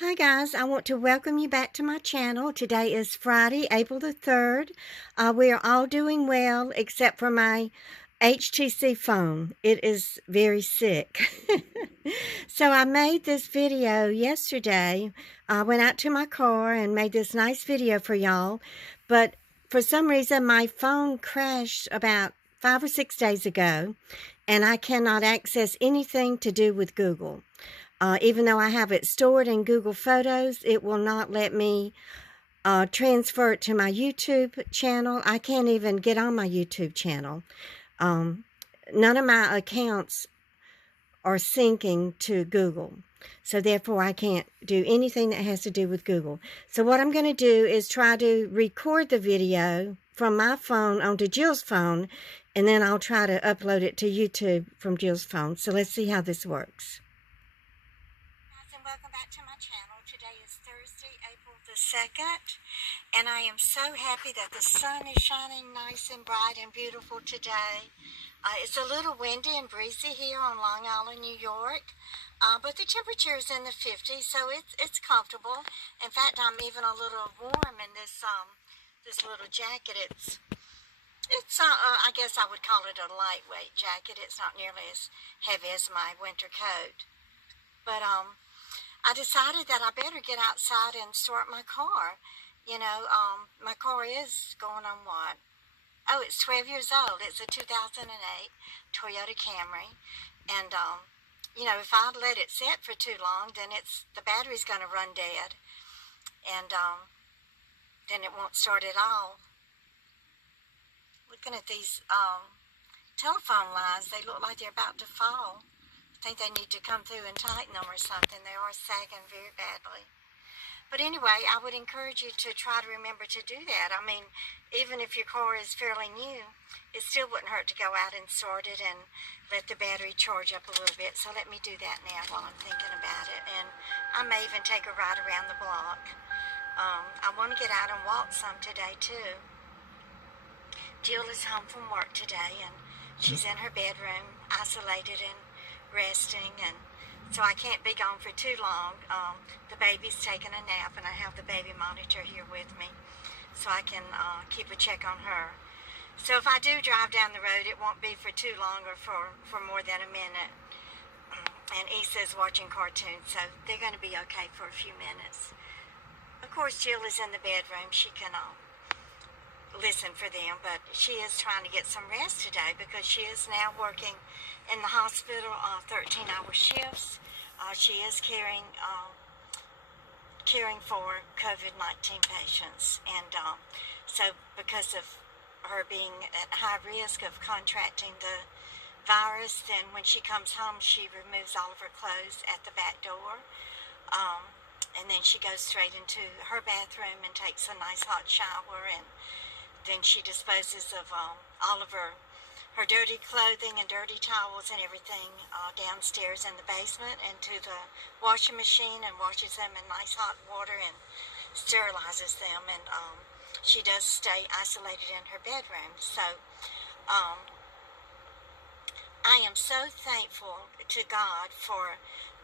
Hi guys, I want to welcome you back to my channel. Today is Friday, April the 3rd. We are all doing well except for my HTC phone. It is very sick. So I made this video yesterday. I went out to my car and made this nice video for y'all. But for some reason my phone crashed about 5 or 6 days ago and I cannot access anything to do with Google. Even though I have it stored in Google Photos, it will not let me transfer it to my YouTube channel. I can't even get on my YouTube channel. None of my accounts are syncing to Google. So therefore, I can't do anything that has to do with Google. So what I'm going to do is try to record the video from my phone onto Jill's phone, and then I'll try to upload it to YouTube from Jill's phone. So let's see how this works. Welcome back to my channel. Today is Thursday, April the 2nd, and I am so happy that the sun is shining nice and bright and beautiful today. It's a little windy and breezy here on Long Island, New York, but the temperature is in the 50s, so it's comfortable. In fact, I'm even a little warm in this little jacket. It's I guess I would call it a lightweight jacket. It's not nearly as heavy as my winter coat, but I decided that I better get outside and start my car. You know, my car is going on what? Oh, it's 12 years old. It's a 2008 Toyota Camry. And, you know, if I let it sit for too long, then the battery's going to run dead. And then it won't start at all. Looking at these telephone lines, they look like they're about to fall. I think they need to come through and tighten them or something. They are sagging very badly. But anyway, I would encourage you to try to remember to do that. I mean, even if your car is fairly new, it still wouldn't hurt to go out and start it and let the battery charge up a little bit. So let me do that now while I'm thinking about it. And I may even take a ride around the block. I want to get out and walk some today too. Jill is home from work today, and she's in her bedroom, isolated and resting, and so I can't be gone for too long. The baby's taking a nap, and I have the baby monitor here with me so I can keep a check on her. So if I do drive down the road, it won't be for too long or for more than a minute. And Issa's watching cartoons, so they're going to be okay for a few minutes. Of course, Jill is in the bedroom. She can listen for them, but she is trying to get some rest today because she is now working in the hospital 13-hour shifts. She is caring for COVID-19 patients, and so because of her being at high risk of contracting the virus, then when she comes home she removes all of her clothes at the back door, and then she goes straight into her bathroom and takes a nice hot shower, and then she disposes of all of her dirty clothing and dirty towels and everything downstairs in the basement into the washing machine and washes them in nice hot water and sterilizes them. And she does stay isolated in her bedroom. So I am so thankful to God for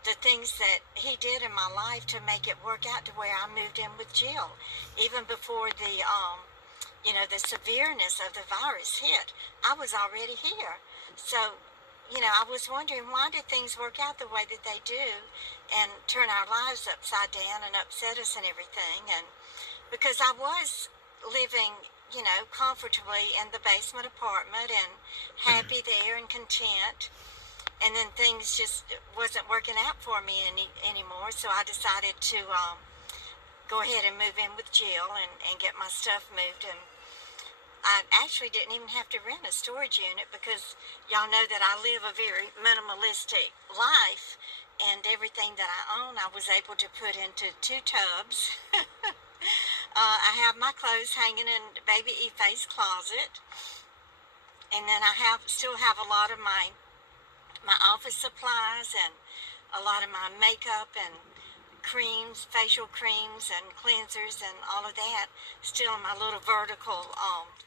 the things that He did in my life to make it work out to where I moved in with Jill. Even before the the severeness of the virus hit, I was already here. So, I was wondering, why did things work out the way that they do and turn our lives upside down and upset us and everything? And because I was living, comfortably in the basement apartment and happy there and content, and then things just wasn't working out for me anymore. So I decided to go ahead and move in with Jill and get my stuff moved. And I actually didn't even have to rent a storage unit because y'all know that I live a very minimalistic life, and everything that I own I was able to put into 2 tubs. I have my clothes hanging in baby Ife's closet, and then I still have a lot of my office supplies and a lot of my makeup and creams, facial creams and cleansers and all of that still in my little vertical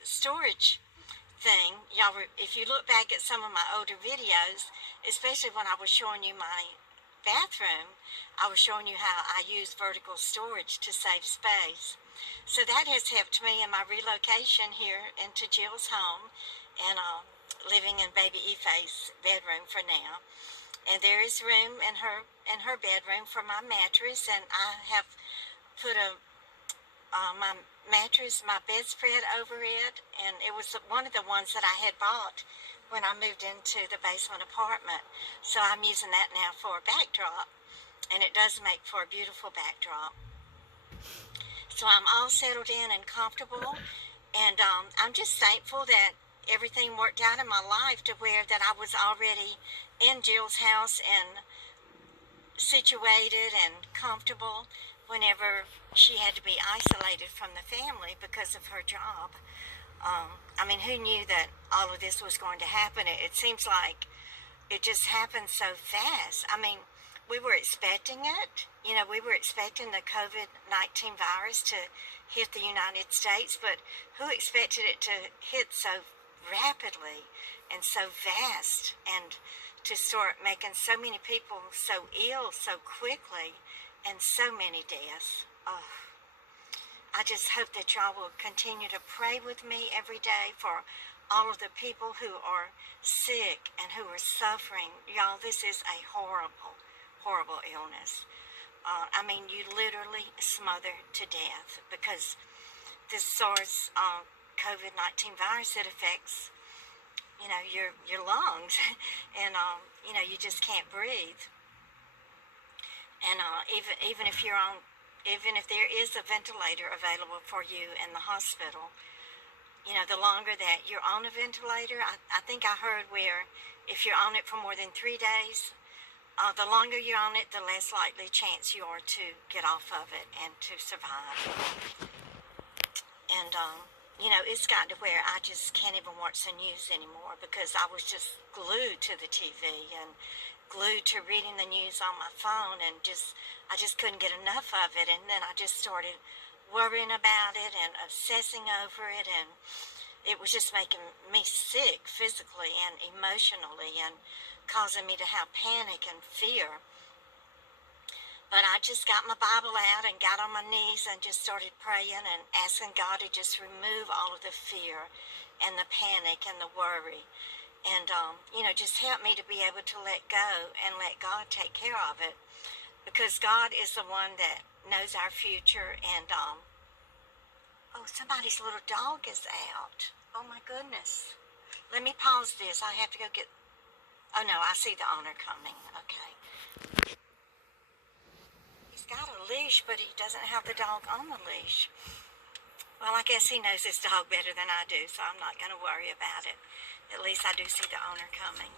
storage thing. Y'all, if you look back at some of my older videos, especially when I was showing you my bathroom, I was showing you how I use vertical storage to save space. So that has helped me in my relocation here into Jill's home, and living in baby Ife's bedroom for now. And there is room in her bedroom for my mattress, and I have put my mattress, my bedspread over it, and it was one of the ones that I had bought when I moved into the basement apartment. So I'm using that now for a backdrop, and it does make for a beautiful backdrop. So I'm all settled in and comfortable, and I'm just thankful that everything worked out in my life to where that I was already in Jill's house and situated and comfortable whenever she had to be isolated from the family because of her job. I mean, who knew that all of this was going to happen? It seems like it just happened so fast. I mean, we were expecting it. You know, we were expecting the COVID-19 virus to hit the United States, but who expected it to hit so rapidly and so fast, and to start making so many people so ill so quickly, and so many deaths? Oh, I just hope that y'all will continue to pray with me every day for all of the people who are sick and who are suffering. Y'all, this is a horrible, horrible illness. I mean, you literally smother to death because this SARS COVID-19 virus, it affects, you know, your lungs, and you know, you just can't breathe. And even if you're on, even if there is a ventilator available for you in the hospital, you know, the longer that you're on a ventilator, I think I heard where if you're on it for more than 3 days, the longer you're on it, the less likely chance you are to get off of it and to survive. And you know, it's gotten to where I just can't even watch the news anymore because I was just glued to the TV and glued to reading the news on my phone, and I just couldn't get enough of it. And then I just started worrying about it and obsessing over it, and it was just making me sick physically and emotionally and causing me to have panic and fear. But I just got my Bible out and got on my knees and just started praying and asking God to just remove all of the fear and the panic and the worry. And, you know, just help me to be able to let go and let God take care of it. Because God is the one that knows our future. And, oh, somebody's little dog is out. Oh, my goodness. Let me pause this. I have to go get... Oh, no, I see the owner coming. Okay. He's got a leash, but he doesn't have the dog on the leash. Well, I guess he knows his dog better than I do, so I'm not going to worry about it. At least I do see the owner coming.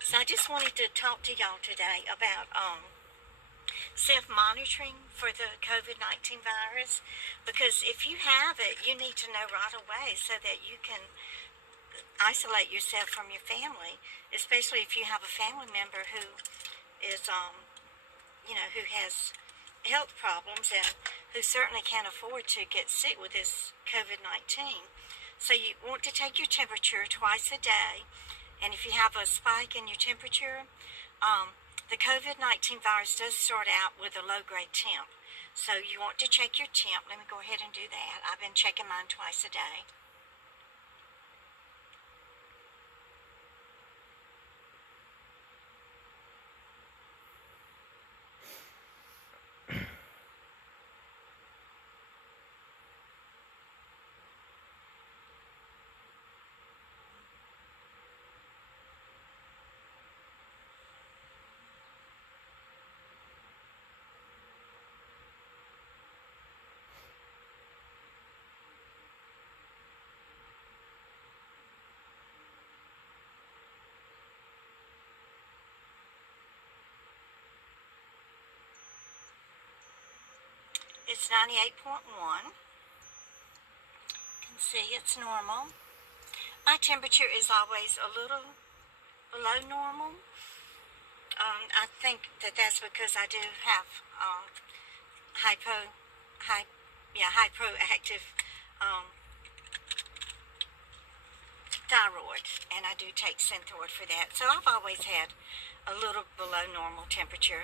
So I just wanted to talk to y'all today about self-monitoring for the COVID-19 virus, because if you have it, you need to know right away so that you can isolate yourself from your family, especially if you have a family member who is, you know, who has health problems and who certainly can't afford to get sick with this COVID-19. So you want to take your temperature twice a day, and if you have a spike in your temperature, the COVID-19 virus does start out with a low-grade temp. So you want to check your temp. Let me go ahead and do that. I've been checking mine twice a day. It's 98.1. You can see it's normal. My temperature is always a little below normal. I think that that's because I do have hypoactive thyroid, and I do take Synthroid for that. So I've always had a little below normal temperature.